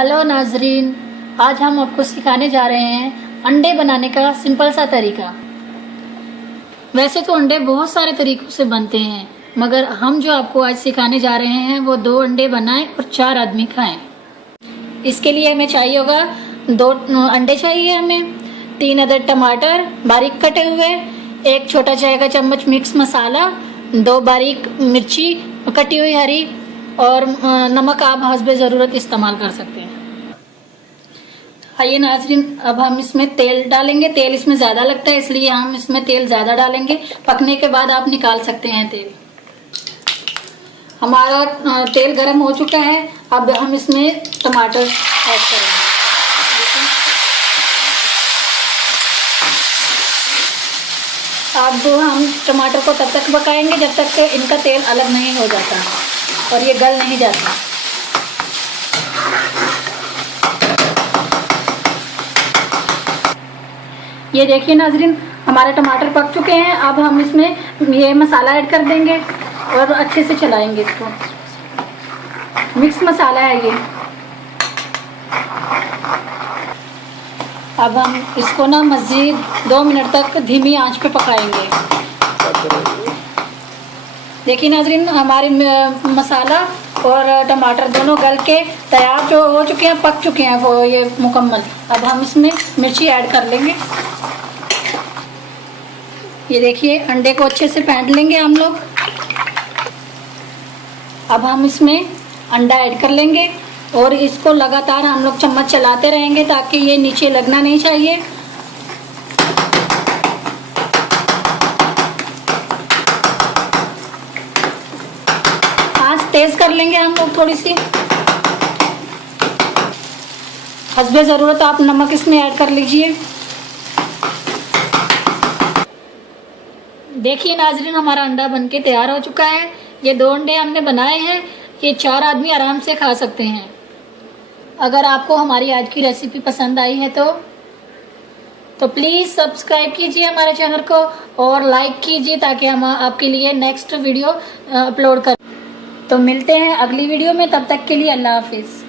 Hello नाजरीन, आज हम आपको सिखाने जा रहे हैं अंडे बनाने का सिंपल सा तरीका। वैसे तो अंडे बहुत सारे तरीकों से बनते हैं, मगर हम जो आपको आज सिखाने जा रहे हैं वो 2 अंडे बनाएं और 4 आदमी खाएं। इसके लिए हमें चाहिए होगा 2 अंडे चाहिए, हमें 3 अदद टमाटर बारीक कटे हुए, 1 छोटा चाय का चम्मच मिक्स मसाला, 2 बारीक मिर्ची कटी हुई हरी और नमक आप हस्बे ज़रूरत इस्तेमाल कर सकते हैं। आइए नाज़रीन, अब हम इसमें तेल डालेंगे। तेल इसमें ज़्यादा लगता है, इसलिए हम इसमें तेल ज़्यादा डालेंगे। पकने के बाद आप निकाल सकते हैं तेल। हमारा तेल गर्म हो चुका है, अब हम इसमें टमाटर ऐड करेंगे। अब हम टमाटर को तब तक पकाएंगे जब तक इनका तेल अलग नहीं हो जाता और ये गल नहीं जाता। ये देखिए नाजरीन, हमारे टमाटर पक चुके हैं। अब हम इसमें ये मसाला ऐड कर देंगे और अच्छे से चलाएंगे इसको। मिक्स मसाला है ये। अब हम इसको ना मज़ीद 2 मिनट तक धीमी आंच पे पकाएंगे। देखिए नाजरीन, हमारे मसाला और टमाटर दोनों गल के तैयार जो हो चुके हैं, पक चुके हैं वो ये मुकम्मल। अब हम इसमें मिर्ची ऐड कर लेंगे। ये देखिए, अंडे को अच्छे से फेंट लेंगे हम लोग। अब हम इसमें अंडा ऐड कर लेंगे और इसको लगातार हम लोग चम्मच चलाते रहेंगे ताकि ये नीचे लगना नहीं चाहिए। आंच तेज कर लेंगे हम लोग थोड़ी सी। हस्बे ज़रूरत आप नमक इसमें ऐड कर लीजिए। देखिए नाजरीन, हमारा अंडा बनके तैयार हो चुका है। ये 2 अंडे हमने बनाए हैं, ये 4 आदमी आराम से खा सकते हैं। अगर आपको हमारी आज की रेसिपी पसंद आई है तो प्लीज़ सब्सक्राइब कीजिए हमारे चैनल को और लाइक कीजिए ताकि हम आपके लिए नेक्स्ट वीडियो अपलोड करें। तो मिलते हैं अगली वीडियो में, तब तक के लिए अल्लाह हाफिज़।